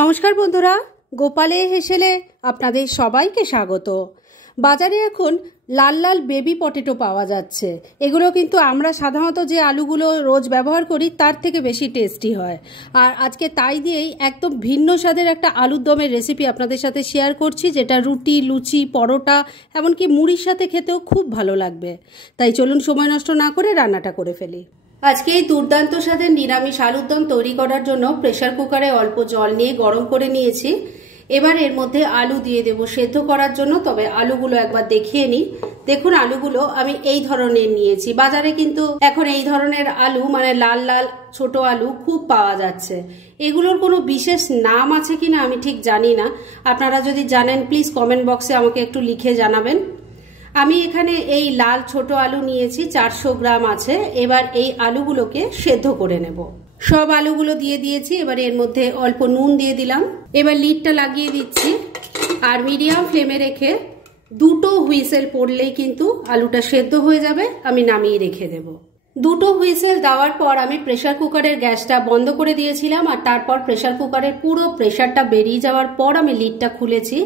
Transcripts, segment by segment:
নমস্কার বন্ধুরা, গোপালে হেসেলে আপনাদের সবাইকে স্বাগত। বাজারে এখন লাল লাল বেবি পটেটো পাওয়া যাচ্ছে। এগুলো কিন্তু আমরা সাধারণত যে আলুগুলো রোজ ব্যবহার করি তার থেকে বেশি টেস্টি হয়। আর আজকে তাই দিয়েই একদম ভিন্ন স্বাদের একটা আলুর দমের রেসিপি আপনাদের সাথে শেয়ার করছি, যেটা রুটি, লুচি, পরোটা এমনকি মুড়ির সাথে খেতেও খুব ভালো লাগবে। তাই চলুন সময় নষ্ট না করে রান্নাটা করে ফেলি। আজকে এই দুর্দান্ত স্বাদের নিরামিষ আলুর দম তৈরি করার জন্য প্রেসার কুকারে অল্প জল নিয়ে গরম করে নিয়েছি। এবার এর মধ্যে আলু দিয়ে দেব সেদ্ধ করার জন্য। তবে আলুগুলো একবার দেখিয়ে নিই। দেখুন, আলুগুলো আমি এই ধরনের নিয়েছি। বাজারে কিন্তু এখন এই ধরনের আলু মানে লাল লাল ছোট আলু খুব পাওয়া যাচ্ছে। এগুলোর কোনো বিশেষ নাম আছে কিনা আমি ঠিক জানি না। আপনারা যদি জানেন প্লিজ কমেন্ট বক্সে আমাকে একটু লিখে জানাবেন। আমি এখানে এই লাল ছোট আলু নিয়েছি, 400 গ্রাম আছে। এবার এই আলুগুলোকে সেদ্ধ করে নেব। সব আলুগুলো দিয়ে দিয়েছি। এবার এর মধ্যে অল্প নুন দিয়ে দিলাম। এবার লিডটা লাগিয়ে দিচ্ছি আর মিডিয়াম ফ্লেমে রেখে 2টো হুইসেল পড়লেই কিন্তু আলুটা সেদ্ধ হয়ে যাবে। আমি নামিয়ে রেখে দেব। 2টো হুইসেল দেওয়ার পর আমি প্রেসার কুকারের গ্যাসটা বন্ধ করে দিয়েছিলাম আর তারপর প্রেসার কুকারের পুরো প্রেসারটা বেরিয়ে যাওয়ার পর আমি লিডটা খুলেছি।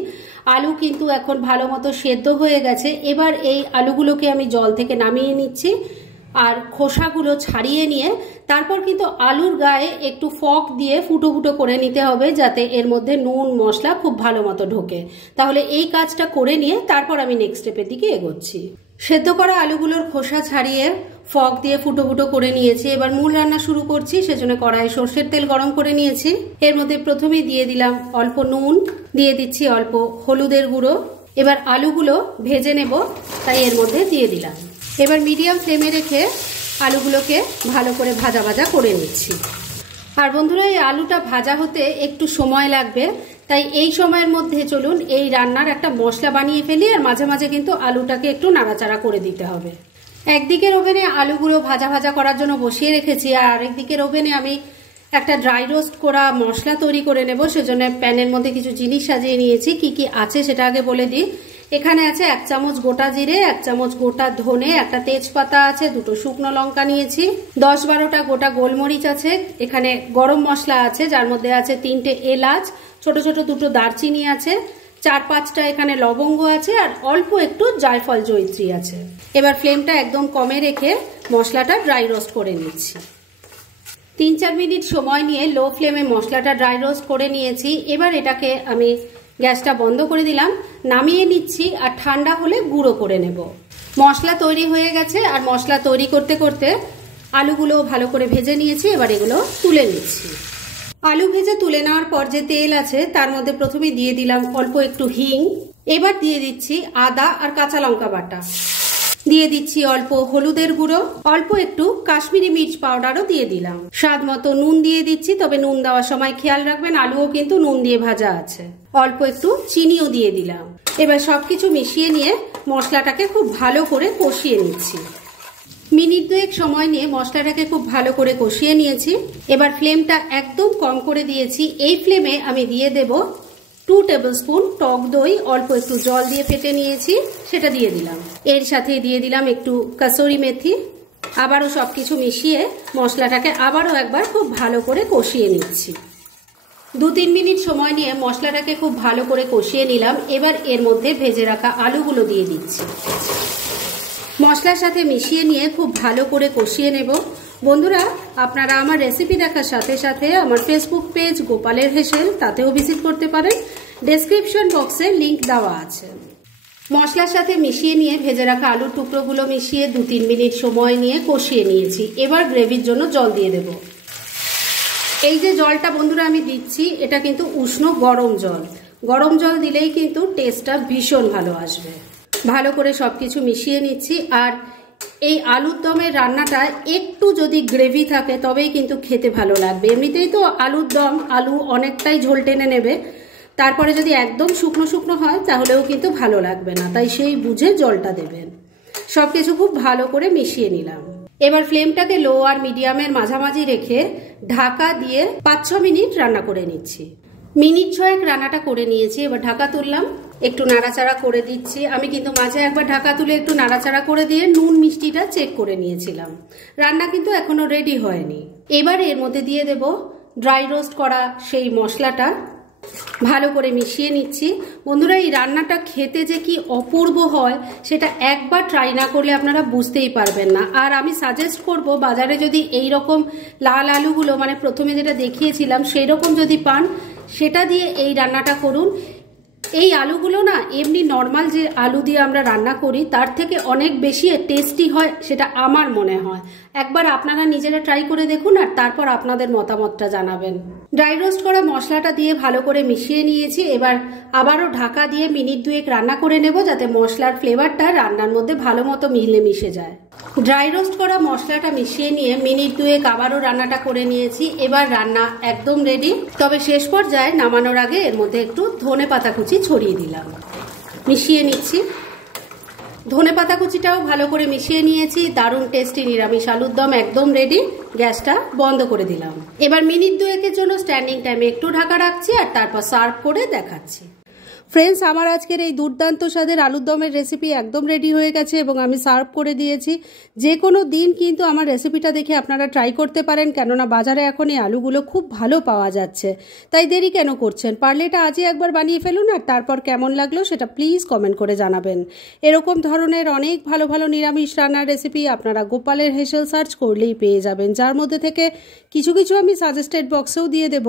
আলু কিন্তু এখন ভালো মতো সেদ্ধ হয়ে গেছে। এবার এই আলুগুলোকে আমি জল থেকে নামিয়ে নিচ্ছি আর খোসাগুলো ছাড়িয়ে নিয়ে তারপর কিন্তু আলুর গায়ে একটু ফক দিয়ে ফুটো ফুটো করে নিতে হবে, যাতে এর মধ্যে নুন মশলা খুব ভালো মতো ঢোকে। তাহলে এই কাজটা করে নিয়ে তারপর আমি নেক্সট স্টেপের দিকে এগোচ্ছি। সেদ্ধ করা আলুগুলোর খোসা ছাড়িয়ে ফক দিয়ে ফুটো ফুটো করে নিয়েছি। এবার মূল রান্না শুরু করছি। সেজন্য কড়াইয়ে সর্ষের তেল গরম করে নিয়েছি। এর মধ্যে প্রথমেই দিয়ে দিলাম অল্প নুন, দিয়ে দিচ্ছি অল্প হলুদের গুঁড়ো। এবার আলুগুলো ভেজে নেব, তাই এর মধ্যে দিয়ে দিলাম। এবার মিডিয়াম ফ্লেমে রেখে আলুগুলোকে ভালো করে ভাজা ভাজা করে নিচ্ছি। আর বন্ধুরা, এই আলুটা ভাজা হতে একটু সময় লাগবে, তাই এই সময়ের মধ্যে চলুন এই রান্নার একটা মশলা বানিয়ে ফেলি। আর মাঝে মাঝে কিন্তু আলুটাকে একটু নাড়াচাড়া করে দিতে হবে। একদিকের ওভেনে আলুগুলো ভাজা ভাজা করার জন্য বসিয়ে রেখেছি আর আরেকদিকের ওভেনে আমি একটা ড্রাই রোস্ট করা মশলা তৈরি করে নেব। সেজন্য প্যানের মধ্যে কিছু জিনিস সাজিয়ে নিয়েছি। কি কি আছে সেটা আগে বলে দিই। এখানে আছে 1 চামচ গোটা জিরে, 1 চামচ গোটা ধনে, একটা তেজপাতা আছে, 2টো শুকনো লঙ্কা নিয়েছি, 10-12টা গোটা গোলমরিচ আছে। এখানে গরম মশলা আছে, যার মধ্যে আছে 3টে এলাচ, ছোট ছোট 2টো দারচিনি আছে, 4-5টা এখানে লবঙ্গ আছে আর অল্প একটু জায়ফল জয়িত্রী আছে। এবার ফ্লেমটা একদম কমে রেখে মশলাটা ড্রাই রোস্ট করে নিচ্ছি। 3-4 মিনিট সময় নিয়ে লো ফ্লেমে মশলাটা ড্রাই রোস্ট করে নিয়েছি। এবার এটাকে আমি গ্যাসটা বন্ধ করে দিলাম, নামিয়ে নিচ্ছি আর ঠান্ডা হলে গুঁড়ো করে নেব। মশলা তৈরি হয়ে গেছে আর মশলা তৈরি করতে করতে আলুগুলো ভালো করে ভেজে নিয়েছি। এবার এগুলো তুলে নিচ্ছি। আলু ভেজে তুলে নেওয়ার পর যে তেল আছে তার মধ্যে প্রথমে দিয়ে দিলাম অল্প একটু হিং। এবার দিয়ে দিচ্ছি আদা আর কাঁচা লঙ্কা বাটা, দিয়ে দিচ্ছি অল্প হলুদের গুঁড়ো, অল্প একটু কাশ্মীরি মির্চ পাউডারও দিয়ে দিলাম, স্বাদ মতো নুন দিয়ে দিচ্ছি। তবে নুন দেওয়ার সময় খেয়াল রাখবেন আলুও কিন্তু নুন দিয়ে ভাজা আছে। অল্প একটু চিনিও দিয়ে দিলাম। এবার সবকিছু মিশিয়ে নিয়ে মশলাটাকে খুব ভালো করে কষিয়ে নিচ্ছি। মিনিট 2 সময় নিয়ে মশলাটাকে খুব ভালো করে কষিয়ে নিয়েছি। এবার ফ্লেমটা একদম কম করে দিয়েছি। এই ফ্লেমে আমি দিয়ে দেব 2 টেবিলস্পুন টক দই, অল্প একটু জল দিয়ে ফেটে নিয়েছি, সেটা দিয়ে দিলাম। এর সাথে দিয়ে দিলাম একটু কাসুরি মেথি। আবারও সবকিছু মিশিয়ে মশলাটাকে আবারও একবার খুব ভালো করে কষিয়ে নিচ্ছি। 2-3 মিনিট সময় নিয়ে মশলাটাকে খুব ভালো করে কষিয়ে নিলাম। এবার এর মধ্যে ভেজে রাখা আলুগুলো দিয়ে দিচ্ছি। মশলার সাথে মিশিয়ে নিয়ে খুব ভালো করে কষিয়ে নেব। বন্ধুরা, আপনারা আমার রেসিপি দেখার সাথে সাথে আমার ফেসবুক পেজ গোপালের হেসেল, তাতেও ভিজিট করতে পারেন। ডেসক্রিপশন বক্সে লিংক দেওয়া আছে। মশলার সাথে মিশিয়ে নিয়ে ভেজে রাখা আলুর টুকরোগুলো মিশিয়ে 2-3 মিনিট সময় নিয়ে কষিয়ে নিয়েছি। এবার গ্রেভির জন্য জল দিয়ে দেব। এই যে জলটা বন্ধুরা আমি দিচ্ছি, এটা কিন্তু উষ্ণ গরম জল। গরম জল দিলেই কিন্তু টেস্টটা ভীষণ ভালো আসবে। ভালো করে সবকিছু মিশিয়ে নিচ্ছি। আর এই আলুর দমের রান্নাটা একটু যদি গ্রেভি থাকে তবেই কিন্তু খেতে ভালো লাগবে। এমনিতেই তো আলুর দম আলু অনেকটাই ঝোল টেনে নেবে, তারপরে যদি একদম শুকনো শুকনো হয় তাহলেও কিন্তু ভালো লাগবে না, তাই সেই বুঝে জলটা দেবেন। সবকিছু খুব ভালো করে মিশিয়ে নিলাম। এবার ফ্লেমটাকে লো আর মিডিয়ামের মাঝামাঝি রেখে ঢাকা দিয়ে 5-6 মিনিট রান্না করে নিচ্ছি। মিনিট 6 রান্নাটা করে নিয়েছি। এবার ঢাকা তুললাম, একটু নাড়াচাড়া করে দিচ্ছি। আমি কিন্তু মাঝে একবার ঢাকা তুলে একটু নাড়াচাড়া করে দিয়ে নুন মিষ্টিটা চেক করে নিয়েছিলাম। রান্না কিন্তু এখনো রেডি হয়নি। এবার এর মধ্যে দিয়ে দেব ড্রাই রোস্ট করা সেই মশলাটা। ভালো করে মিশিয়ে নিচ্ছি। বন্ধুরা, এই রান্নাটা খেতে যে কি অপূর্ব হয় সেটা একবার ট্রাই না করলে আপনারা বুঝতেই পারবেন না। আর আমি সাজেস্ট করব, বাজারে যদি এই রকম লাল আলুগুলো মানে প্রথমে যেটা দেখিয়েছিলাম সেই রকম যদি পান, সেটা দিয়ে এই রান্নাটা করুন। এই আলুগুলো না এমনি নর্মাল যে আলু দিয়ে আমরা রান্না করি তার থেকে অনেক বেশি টেস্টি হয়, সেটা আমার মনে হয়। একবার আপনারা নিজেরা ট্রাই করে দেখুন আর তারপর আপনাদের মতামতটা জানাবেন। ড্রাই রোস্ট করা মশলাটা দিয়ে ভালো করে মিশিয়ে নিয়েছি। এবার আবারও ঢাকা দিয়ে মিনিট 2 রান্না করে নেব, যাতে মশলার ফ্লেভারটা রান্নার মধ্যে ভালো মতো মিশে যায়। ড্রাই রোস্ট করা মশলাটা মিশিয়ে নিয়ে মিনিট 2 আবারও রান্নাটা করে নিয়েছি। এবার রান্না একদম রেডি। তবে শেষ পর্যায়ে নামানোর আগে এর মধ্যে একটু ধনেপাতা কুচি ছড়িয়ে দিলাম। মিশিয়ে নিচ্ছি। ধনেপাতা কুচিটাও ভালো করে মিশিয়ে নিয়েছি। দারুণ টেস্টি নিরামিষ আলুর দম একদম রেডি। গ্যাসটা বন্ধ করে দিলাম। এবার মিনিট 2 জন্য স্ট্যান্ডিং টাইমে একটু ঢাকা রাখছি আর তারপর সার্ভ করে দেখাচ্ছি। ফ্রেন্ডস, আমার আজকের এই দুর্দান্ত স্বাদের আলুর দমের রেসিপি একদম রেডি হয়ে গেছে এবং আমি সার্ভ করে দিয়েছি। যে কোনো দিন কিন্তু আমার রেসিপিটা দেখে আপনারা ট্রাই করতে পারেন, কেননা বাজারে এখন এই আলুগুলো খুব ভালো পাওয়া যাচ্ছে। তাই দেরি কেন করছেন? পারলে এটা আজই একবার বানিয়ে ফেলুন আর তারপর কেমন লাগলো সেটা প্লিজ কমেন্ট করে জানাবেন। এরকম ধরনের অনেক ভালো ভালো নিরামিষ রান্নার রেসিপি আপনারা গোপালের হেসেল সার্চ করলেই পেয়ে যাবেন, যার মধ্যে থেকে কিছু কিছু আমি সাজেস্টেড বক্সেও দিয়ে দেব,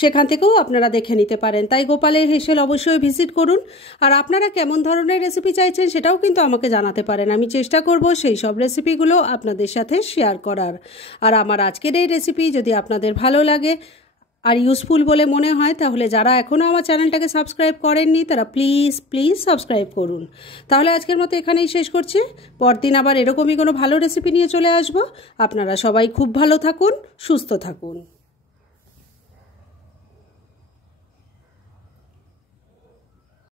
সেখান থেকেও আপনারা দেখে নিতে পারেন। তাই গোপালের হেসেল অবশ্যই ভিজিট করুন। আর আপনারা কেমন ধরনের রেসিপি চাইছেন সেটাও কিন্তু আমাকে জানাতে পারেন। আমি চেষ্টা করব সেই সব রেসিপিগুলো আপনাদের সাথে শেয়ার করার। আর আমার আজকের এই রেসিপি যদি আপনাদের ভালো লাগে আর ইউজফুল বলে মনে হয়, তাহলে যারা এখনও আমার চ্যানেলটাকে সাবস্ক্রাইব করেননি তারা প্লিজ সাবস্ক্রাইব করুন। তাহলে আজকের মতো এখানেই শেষ করছি। পরদিন আবার এরকমই কোনো ভালো রেসিপি নিয়ে চলে আসব। আপনারা সবাই খুব ভালো থাকুন, সুস্থ থাকুন।